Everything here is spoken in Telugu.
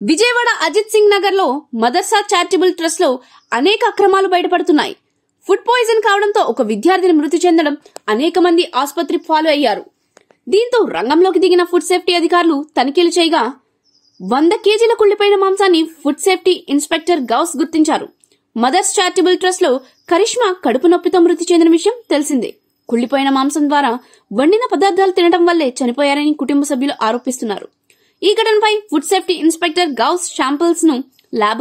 విజయవాడ అజిత్ సింగ్ నగర్ లో మదర్సా చారిటబుల్ ట్రస్ట్ లో అనేక అక్రమాలు బయటపడుతున్నాయి. ఫుడ్ పాయిజన్ కావడంతో ఒక విద్యార్థిని మృతి చెందడం, అనేక మంది ఆసుపత్రి పాలు అయ్యారు. దీంతో రంగంలోకి దిగిన ఫుడ్ సేఫ్టీ అధికారులు తనిఖీలు చేయగా 100 కేజీల కుళ్లిపోయిన మాంసాన్ని ఫుడ్ సేఫ్టీ ఇన్స్పెక్టర్ గౌస్ గుర్తించారు. మదర్స్ చారిటబుల్ ట్రస్ట్ లో కరిష్మా కడుపు నొప్పితో మృతి చెందిన విషయం తెలిసిందే. కుళ్లిపోయిన మాంసం ద్వారా వండిన పదార్థాలు తినడం వల్లే చనిపోయారని కుటుంబ సభ్యులు ఆరోపిస్తున్నారు. ఈ ఘటనపై food safety inspector Ghouse samples ను ల్యాబ్